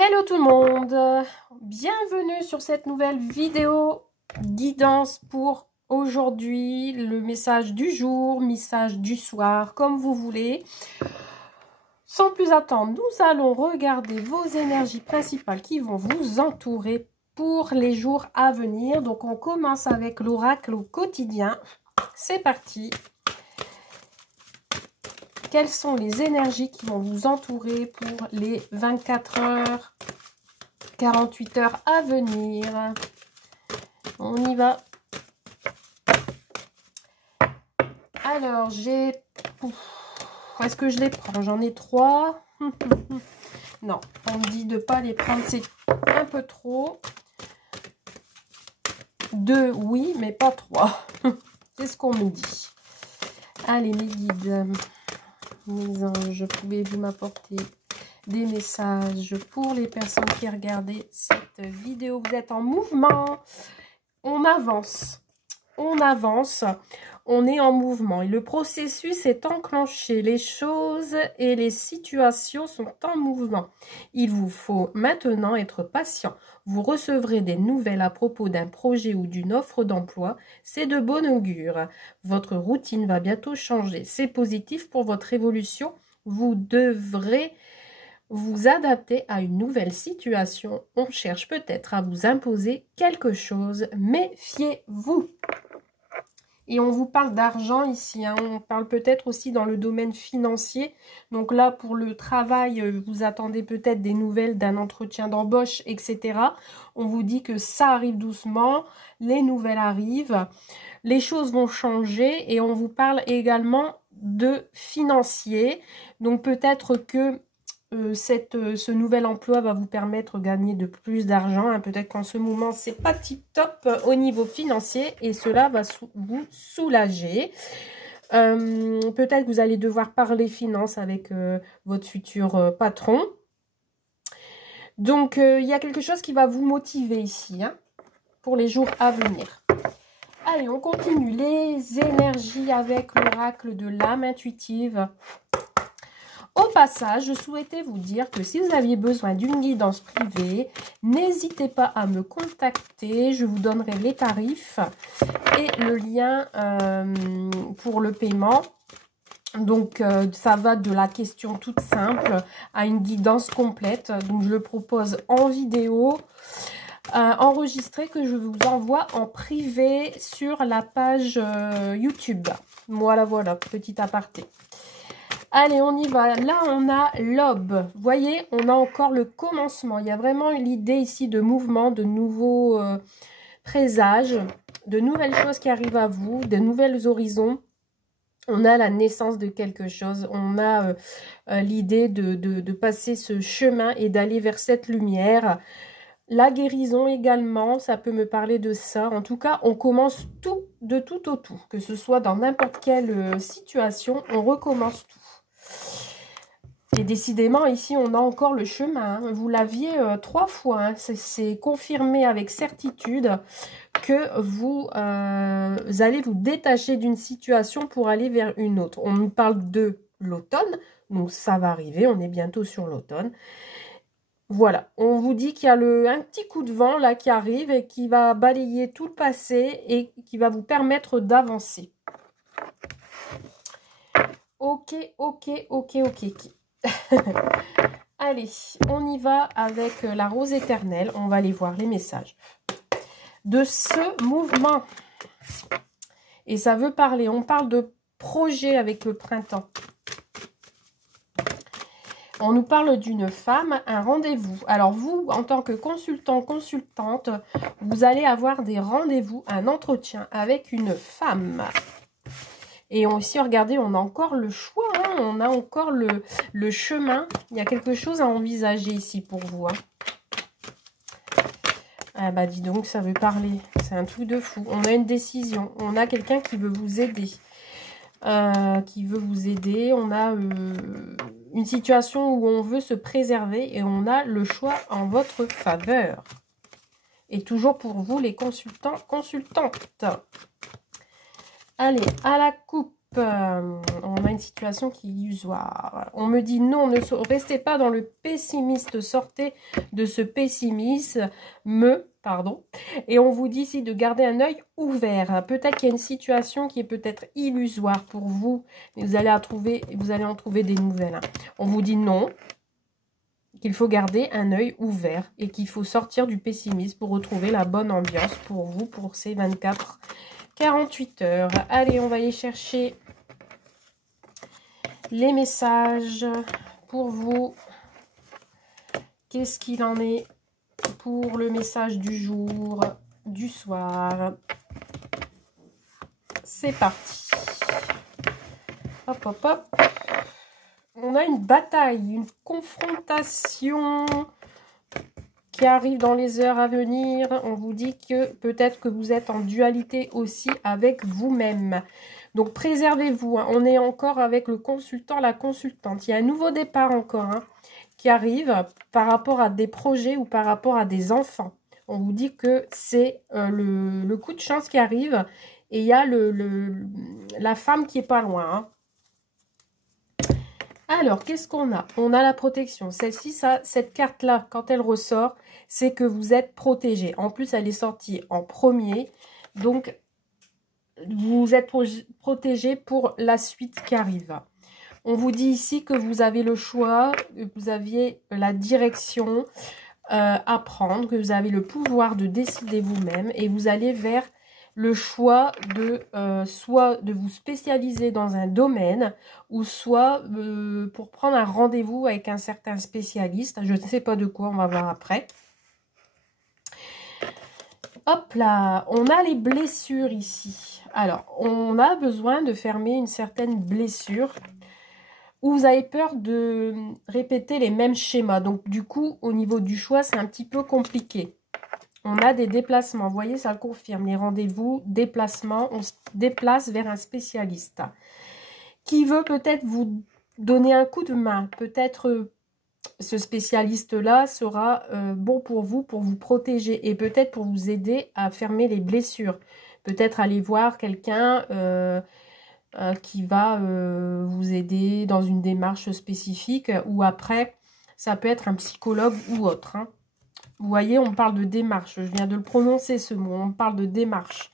Hello tout le monde, bienvenue sur cette nouvelle vidéo guidance pour aujourd'hui, le message du jour, message du soir, comme vous voulez. Sans plus attendre, nous allons regarder vos énergies principales qui vont vous entourer pour les jours à venir. Donc on commence avec l'oracle au quotidien, c'est parti. Quelles sont les énergies qui vont vous entourer pour les 24 heures, 48 heures à venir? On y va. Alors, j'ai... Est-ce que je les prends? J'en ai 3. Non, on me dit de ne pas les prendre, c'est un peu trop. 2, oui, mais pas 3. C'est ce qu'on me dit. Allez, mes guides. Mes anges, pouvez-vous m'apporter des messages pour les personnes qui regardent cette vidéo? Vous êtes en mouvement, on avance, on est en mouvement et le processus est enclenché, les choses et les situations sont en mouvement. Il vous faut maintenant être patient. Vous recevrez des nouvelles à propos d'un projet ou d'une offre d'emploi. C'est de bon augure. Votre routine va bientôt changer. C'est positif pour votre évolution. Vous devrez vous adapter à une nouvelle situation. On cherche peut-être à vous imposer quelque chose. Méfiez-vous. Et on vous parle d'argent ici, hein. On parle peut-être aussi dans le domaine financier. Donc là, pour le travail, vous attendez peut-être des nouvelles d'un entretien d'embauche, etc. On vous dit que ça arrive doucement, les nouvelles arrivent, les choses vont changer et on vous parle également de financier. Donc peut-être que ce nouvel emploi va vous permettre de gagner de plus d'argent. Hein. Peut-être qu'en ce moment, c'est pas tip-top au niveau financier et cela va vous soulager. Peut-être que vous allez devoir parler finances avec votre futur patron. Donc, il y a quelque chose qui va vous motiver ici hein, pour les jours à venir. Allez, on continue. Les énergies avec l'oracle de l'âme intuitive. Au passage, je souhaitais vous dire que si vous aviez besoin d'une guidance privée, n'hésitez pas à me contacter. Je vous donnerai les tarifs et le lien pour le paiement. Donc, ça va de la question toute simple à une guidance complète. Donc, je le propose en vidéo enregistré que je vous envoie en privé sur la page YouTube. Voilà, petit aparté. Allez, on y va. Là, on a l'aube. Vous voyez, on a encore le commencement. Il y a vraiment l'idée ici de mouvement, de nouveaux présages, de nouvelles choses qui arrivent à vous, de nouvelles horizons. On a la naissance de quelque chose. On a l'idée de passer ce chemin et d'aller vers cette lumière. La guérison également, ça peut me parler de ça. En tout cas, on commence tout, de tout au tout. Que ce soit dans n'importe quelle situation, on recommence tout. Et décidément, ici, on a encore le chemin. Hein. Vous l'aviez 3 fois. Hein. C'est confirmé avec certitude que vous allez vous détacher d'une situation pour aller vers une autre. On nous parle de l'automne. Donc, ça va arriver. On est bientôt sur l'automne. Voilà. On vous dit qu'il y a un petit coup de vent là qui arrive et qui va balayer tout le passé et qui va vous permettre d'avancer. Ok. Allez, on y va avec la rose éternelle. On va aller voir les messages de ce mouvement. Et ça veut parler, on parle de projet avec le printemps. On nous parle d'une femme, un rendez-vous. Alors vous, en tant que consultant, consultante, vous allez avoir des rendez-vous, un entretien avec une femme. Et aussi, regardez, on a encore le choix, hein, on a encore le chemin. Il y a quelque chose à envisager ici pour vous. Hein. Ah bah dis donc, ça veut parler. C'est un truc de fou. On a une décision. On a quelqu'un qui veut vous aider. On a une situation où on veut se préserver et on a le choix en votre faveur. Et toujours pour vous, les consultants, consultantes. Allez, à la coupe. On a une situation qui est illusoire. On me dit non, ne restez pas dans le pessimiste, sortez de ce pessimisme, pardon. Et on vous dit ici de garder un œil ouvert. Peut-être qu'il y a une situation qui est peut-être illusoire pour vous, mais vous allez en trouver des nouvelles. On vous dit non, qu'il faut garder un œil ouvert et qu'il faut sortir du pessimisme pour retrouver la bonne ambiance pour vous, pour ces 24-48 heures. Allez, on va aller chercher les messages pour vous. Qu'est-ce qu'il en est pour le message du jour, du soir? C'est parti. Hop, hop, hop. On a une bataille, une confrontation qui arrive dans les heures à venir. On vous dit que peut-être que vous êtes en dualité aussi avec vous-même. Donc préservez-vous. Hein. On est encore avec le consultant, la consultante. Il y a un nouveau départ encore hein, qui arrive par rapport à des projets ou par rapport à des enfants. On vous dit que c'est le coup de chance qui arrive et il y a la femme qui est pas loin. Hein. Alors, qu'est-ce qu'on a? On a la protection. Celle-ci, cette carte-là, quand elle ressort, c'est que vous êtes protégé. En plus, elle est sortie en premier. Donc, vous êtes protégé pour la suite qui arrive. On vous dit ici que vous avez le choix, que vous aviez la direction à prendre, que vous avez le pouvoir de décider vous-même et vous allez vers le choix de soit de vous spécialiser dans un domaine ou soit pour prendre un rendez-vous avec un certain spécialiste. Je ne sais pas de quoi, on va voir après. Hop là, on a les blessures ici. Alors, on a besoin de fermer une certaine blessure où vous avez peur de répéter les mêmes schémas. Donc, du coup, au niveau du choix, c'est un petit peu compliqué. On a des déplacements, vous voyez, ça le confirme. Les rendez-vous, déplacements, on se déplace vers un spécialiste qui veut peut-être vous donner un coup de main. Peut-être ce spécialiste-là sera bon pour vous protéger et peut-être pour vous aider à fermer les blessures. Peut-être aller voir quelqu'un qui va vous aider dans une démarche spécifique ou après, ça peut être un psychologue ou autre, hein. Vous voyez, on parle de démarche. Je viens de le prononcer, ce mot. On parle de démarche.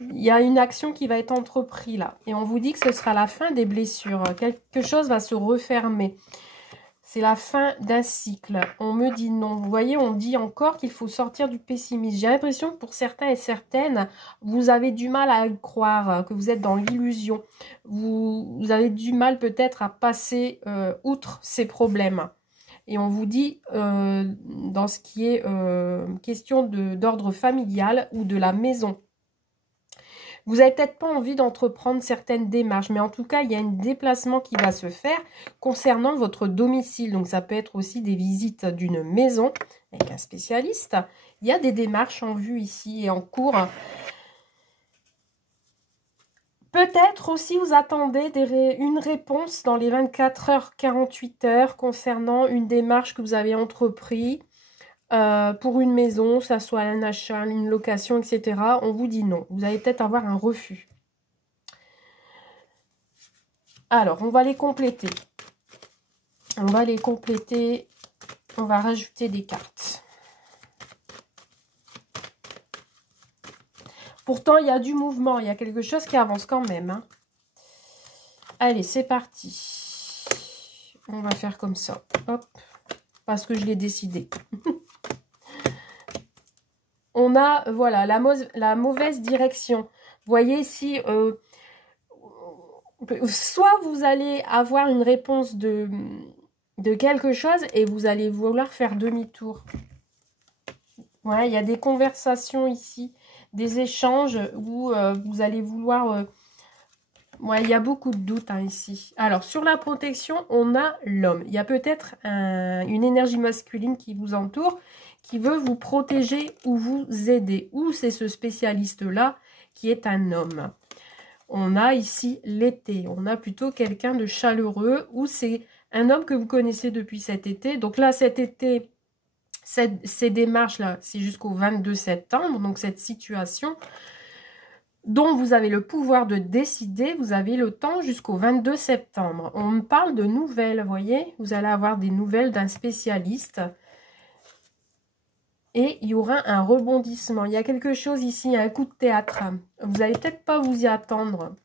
Il y a une action qui va être entreprise là. Et on vous dit que ce sera la fin des blessures. Quelque chose va se refermer. C'est la fin d'un cycle. On me dit non. Vous voyez, on dit encore qu'il faut sortir du pessimisme. J'ai l'impression que pour certains et certaines, vous avez du mal à y croire, que vous êtes dans l'illusion. Vous avez du mal peut-être à passer outre ces problèmes. Et on vous dit, dans ce qui est question d'ordre familial ou de la maison, vous n'avez peut-être pas envie d'entreprendre certaines démarches, mais en tout cas, il y a un déplacement qui va se faire concernant votre domicile. Donc, ça peut être aussi des visites d'une maison avec un spécialiste. Il y a des démarches en vue ici et en cours. Peut-être aussi vous attendez une réponse dans les 24 heures, 48 heures concernant une démarche que vous avez entreprise pour une maison, que ce soit un achat, une location, etc. On vous dit non. Vous allez peut-être avoir un refus. Alors, on va les compléter. On va les compléter. On va rajouter des cartes. Pourtant, il y a du mouvement, il y a quelque chose qui avance quand même. Hein. Allez, c'est parti. On va faire comme ça. Hop. Parce que je l'ai décidé. On a, voilà, la mauvaise direction. Vous voyez ici, soit vous allez avoir une réponse de quelque chose et vous allez vouloir faire demi-tour. Ouais, il y a des conversations ici. Des échanges où vous allez vouloir... ouais, il y a beaucoup de doutes hein, ici. Alors, sur la protection, on a l'homme. Il y a peut-être une énergie masculine qui vous entoure, qui veut vous protéger ou vous aider. Ou c'est ce spécialiste-là qui est un homme. On a ici l'été. On a plutôt quelqu'un de chaleureux ou c'est un homme que vous connaissez depuis cet été. Donc là, cet été... Ces démarches-là, c'est jusqu'au 22 septembre, donc cette situation. dont vous avez le pouvoir de décider. Vous avez le temps jusqu'au 22 septembre. On me parle de nouvelles, vous voyez. Vous allez avoir des nouvelles d'un spécialiste. Et il y aura un rebondissement. Il y a quelque chose ici, un coup de théâtre. Vous n'allez peut-être pas vous y attendre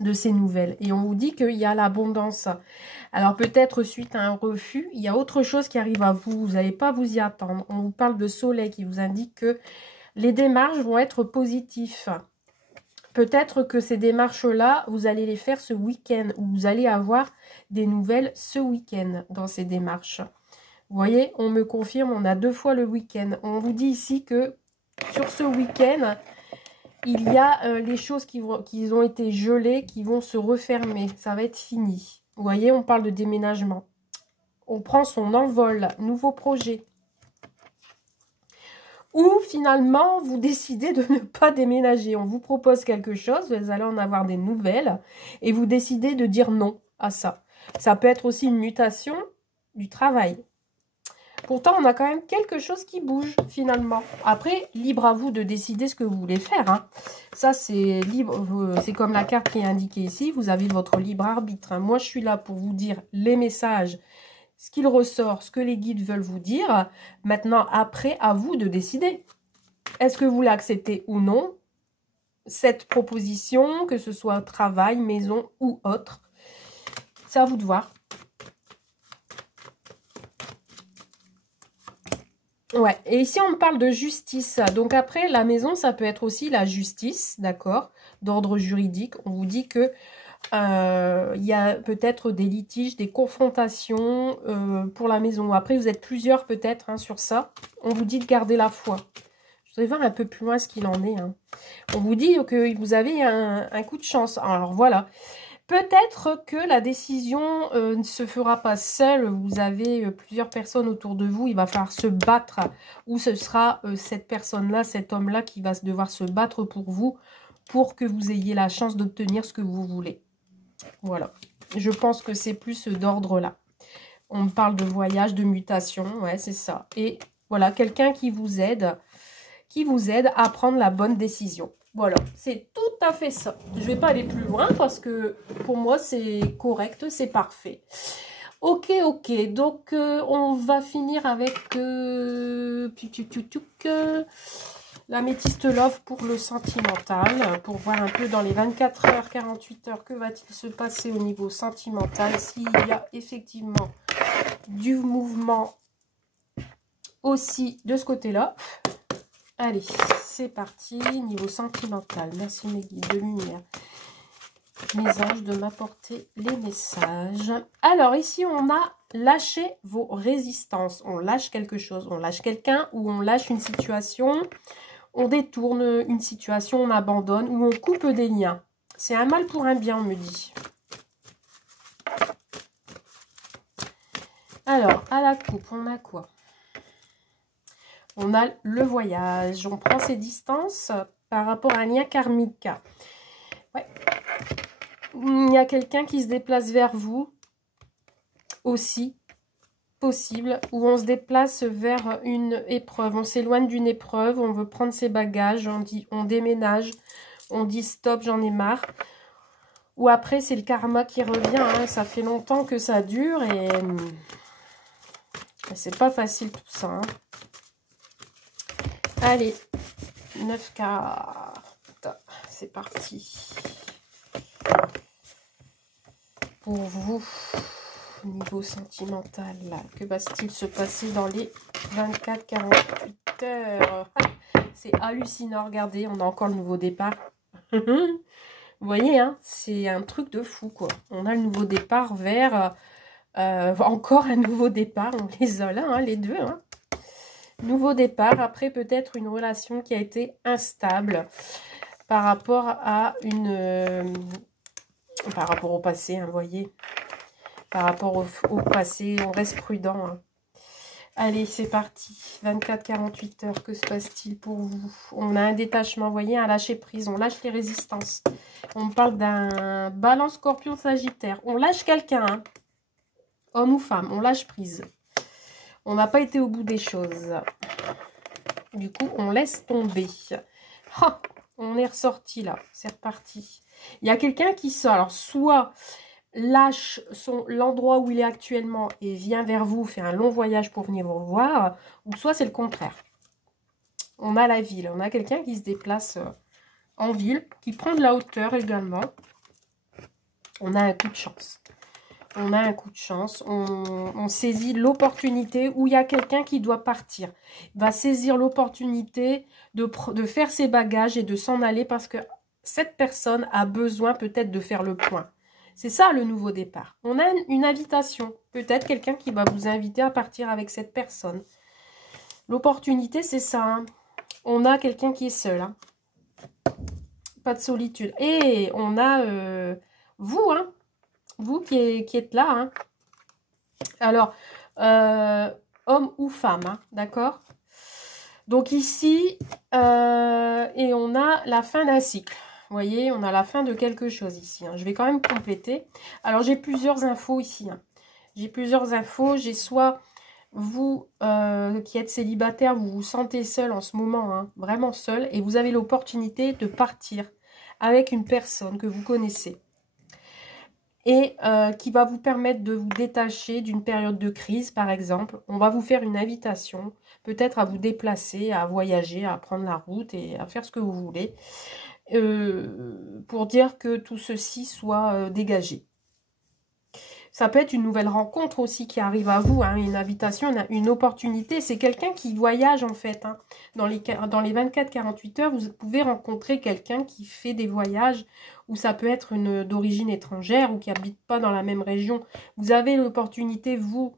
de ces nouvelles. Et on vous dit qu'il y a l'abondance. Alors peut-être suite à un refus, il y a autre chose qui arrive à vous. Vous n'allez pas vous y attendre. On vous parle de soleil qui vous indique que les démarches vont être positives. Peut-être que ces démarches-là, vous allez les faire ce week-end. Ou vous allez avoir des nouvelles ce week-end dans ces démarches. Vous voyez, on me confirme, on a 2 fois le week-end. On vous dit ici que sur ce week-end, il y a les choses qui ont été gelées, qui vont se refermer. Ça va être fini. Vous voyez, on parle de déménagement. On prend son envol, nouveau projet. Ou finalement, vous décidez de ne pas déménager. On vous propose quelque chose, vous allez en avoir des nouvelles, et vous décidez de dire non à ça. Ça peut être aussi une mutation du travail. Pourtant, on a quand même quelque chose qui bouge, finalement. Après, libre à vous de décider ce que vous voulez faire. Hein. Ça, c'est libre. C'est comme la carte qui est indiquée ici. Vous avez votre libre arbitre. Hein. Moi, je suis là pour vous dire les messages, ce qu'il ressort, ce que les guides veulent vous dire. Maintenant, après, à vous de décider. Est-ce que vous l'acceptez ou non, cette proposition, que ce soit travail, maison ou autre. C'est à vous de voir. Ouais, et ici on me parle de justice. Donc après, la maison, ça peut être aussi la justice, d'accord, d'ordre juridique. On vous dit que il y a peut-être des litiges, des confrontations pour la maison. Après, vous êtes plusieurs peut-être hein, sur ça. On vous dit de garder la foi. Je voudrais voir un peu plus loin ce qu'il en est. Hein. On vous dit que vous avez un coup de chance. Alors voilà. Peut-être que la décision ne se fera pas seule. Vous avez plusieurs personnes autour de vous. Il va falloir se battre. Ou ce sera cette personne-là, cet homme-là qui va devoir se battre pour vous. Pour que vous ayez la chance d'obtenir ce que vous voulez. Voilà. Je pense que c'est plus d'ordre-là. On me parle de voyage, de mutation. Ouais, c'est ça. Et voilà, quelqu'un qui vous aide à prendre la bonne décision. Voilà, c'est tout à fait ça. Je ne vais pas aller plus loin parce que pour moi, c'est correct, c'est parfait. Ok, ok. Donc, on va finir avec l'améthyste love pour le sentimental. Pour voir un peu dans les 24 heures, 48 heures, que va-t-il se passer au niveau sentimental. S'il y a effectivement du mouvement aussi de ce côté-là. Allez, c'est parti, niveau sentimental. Merci mes guides de lumière, mes anges, de m'apporter les messages. Alors, ici, on a lâché vos résistances. On lâche quelque chose, on lâche quelqu'un ou on lâche une situation. On détourne une situation, on abandonne ou on coupe des liens. C'est un mal pour un bien, on me dit. Alors, à la coupe, on a quoi ? On a le voyage. On prend ses distances par rapport à un lien karmique. Ouais. Il y a quelqu'un qui se déplace vers vous aussi, possible. Ou on se déplace vers une épreuve. On s'éloigne d'une épreuve. On veut prendre ses bagages. On dit on déménage. On dit stop, j'en ai marre. Ou après, c'est le karma qui revient. Hein. Ça fait longtemps que ça dure et c'est pas facile tout ça. Hein. Allez, 9 cartes, c'est parti. Pour vous, niveau sentimental, là, que va-t-il se passer dans les 24-48 heures? C'est hallucinant, regardez, on a encore le nouveau départ. Vous voyez, hein, c'est un truc de fou, quoi. On a le nouveau départ vers... encore un nouveau départ, on les a là, hein, les deux, hein. Nouveau départ, après peut-être une relation qui a été instable par rapport à par rapport au passé, hein, vous voyez. Par rapport au passé, on reste prudent. Hein. Allez, c'est parti. 24-48 heures, que se passe-t-il pour vous? On a un détachement, vous voyez, un lâcher prise. On lâche les résistances. On parle d'un balance scorpion sagittaire. On lâche quelqu'un, hein. Homme ou femme, on lâche prise. On n'a pas été au bout des choses. Du coup, on laisse tomber. Oh, On est ressorti là, c'est reparti. Il y a quelqu'un qui sort, alors soit lâche l'endroit où il est actuellement et vient vers vous, fait un long voyage pour venir vous revoir, ou soit c'est le contraire. On a la ville, on a quelqu'un qui se déplace en ville, qui prend de la hauteur également. On a un coup de chance. On a un coup de chance, on saisit l'opportunité où il y a quelqu'un qui doit partir. Il va saisir l'opportunité de faire ses bagages et de s'en aller parce que cette personne a besoin peut-être de faire le point. C'est ça le nouveau départ. On a une invitation, peut-être quelqu'un qui va vous inviter à partir avec cette personne. L'opportunité, c'est ça. Hein. On a quelqu'un qui est seul. Hein. Pas de solitude. Et on a vous, hein. Vous qui êtes là, hein. Alors, homme ou femme, hein, d'accord? Donc ici, et on a la fin d'un cycle. Vous voyez, on a la fin de quelque chose ici. Hein. Je vais quand même compléter. Alors, j'ai plusieurs infos ici. Hein. J'ai plusieurs infos. J'ai soit vous qui êtes célibataire, vous vous sentez seul en ce moment, hein, vraiment seul, et vous avez l'opportunité de partir avec une personne que vous connaissez. Et qui va vous permettre de vous détacher d'une période de crise, par exemple. On va vous faire une invitation, peut-être à vous déplacer, à voyager, à prendre la route et à faire ce que vous voulez, pour dire que tout ceci soit dégagé. Ça peut être une nouvelle rencontre aussi qui arrive à vous, hein, une invitation, une opportunité. C'est quelqu'un qui voyage en fait. Hein. Dans les 24-48 heures, vous pouvez rencontrer quelqu'un qui fait des voyages ou ça peut être d'origine étrangère ou qui n'habite pas dans la même région. Vous avez l'opportunité, vous,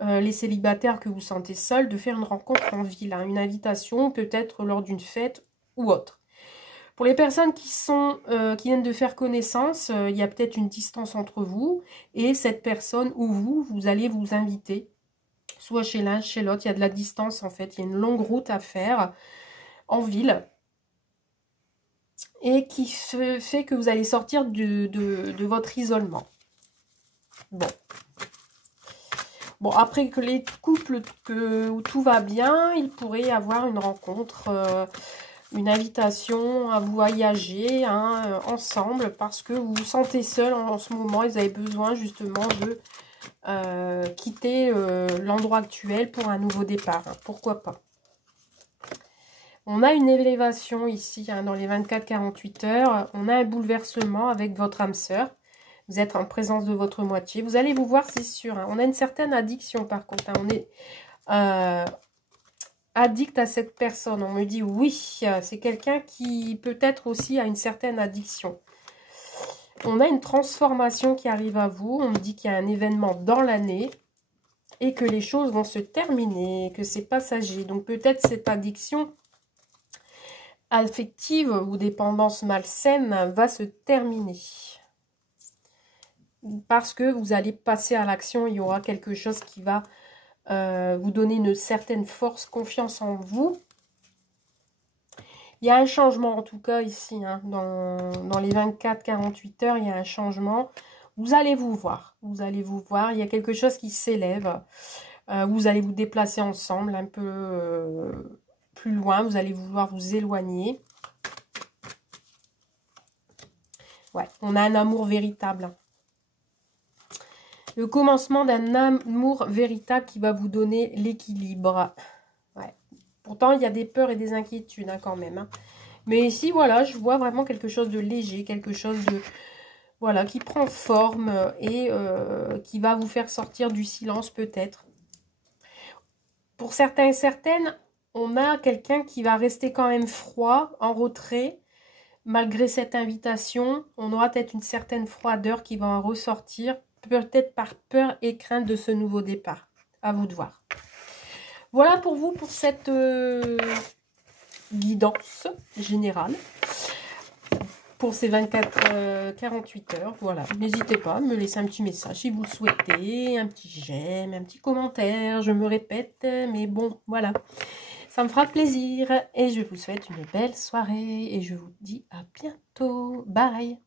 les célibataires que vous sentez seuls, de faire une rencontre en ville. Hein, une invitation peut-être lors d'une fête ou autre. Pour les personnes qui viennent de faire connaissance, il y a peut-être une distance entre vous et cette personne ou vous allez vous inviter, soit chez l'un, chez l'autre. Il y a de la distance en fait, il y a une longue route à faire en ville et qui fait que vous allez sortir de votre isolement. Bon, après que les couples où tout va bien, il pourrait y avoir une rencontre... une invitation à voyager hein, ensemble parce que vous vous sentez seul en ce moment et vous avez besoin justement de quitter l'endroit actuel pour un nouveau départ. Hein, pourquoi pas. On a une élévation ici hein, dans les 24-48 heures. On a un bouleversement avec votre âme sœur. Vous êtes en présence de votre moitié. Vous allez vous voir, c'est sûr. Hein. On a une certaine addiction par contre. Hein. On est... addict à cette personne. On me dit oui, c'est quelqu'un qui peut-être aussi a une certaine addiction. On a une transformation qui arrive à vous. On me dit qu'il y a un événement dans l'année et que les choses vont se terminer, que c'est passager. Donc peut-être cette addiction affective ou dépendance malsaine va se terminer. Parce que vous allez passer à l'action, il y aura quelque chose qui va vous donner une certaine force, confiance en vous. Il y a un changement en tout cas ici, hein, dans les 24-48 heures, il y a un changement. Vous allez vous voir, il y a quelque chose qui s'élève. Vous allez vous déplacer ensemble un peu plus loin, vous allez vouloir vous éloigner. Ouais, on a un amour véritable. Le commencement d'un amour véritable qui va vous donner l'équilibre. Ouais. Pourtant, il y a des peurs et des inquiétudes hein, quand même. Hein. Mais ici, voilà, je vois vraiment quelque chose de léger, quelque chose de... Voilà, qui prend forme et qui va vous faire sortir du silence peut-être. Pour certains et certaines, on a quelqu'un qui va rester quand même froid, en retrait. Malgré cette invitation, on aura peut-être une certaine froideur qui va en ressortir. Peut-être par peur et crainte de ce nouveau départ. À vous de voir. Voilà pour vous, pour cette guidance générale. Pour ces 24-48 heures. Voilà, n'hésitez pas à me laisser un petit message si vous le souhaitez. Un petit j'aime, un petit commentaire. Je me répète, mais bon, voilà. Ça me fera plaisir. Et je vous souhaite une belle soirée. Et je vous dis à bientôt. Bye.